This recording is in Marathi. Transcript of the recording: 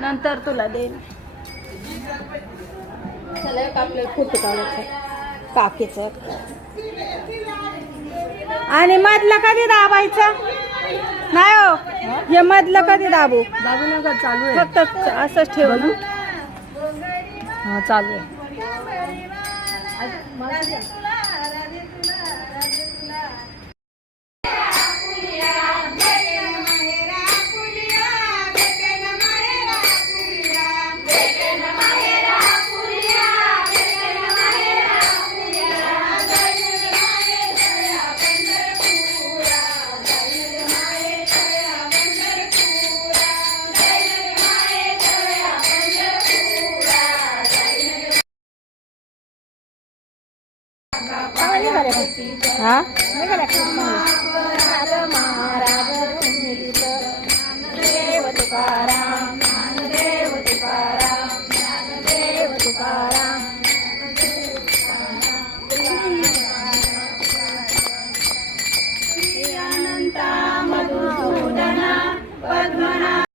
नंतर तुला देईन. चला एक आपल्याला फोटो काढायचं काकीचं. आणि मधलं कधी दाबायचं नाही हो, हे मधलं कधी दाबू नका. चालू आहे फक्त असंच ठेव ना. हा चालू आहे. हाँ महाराज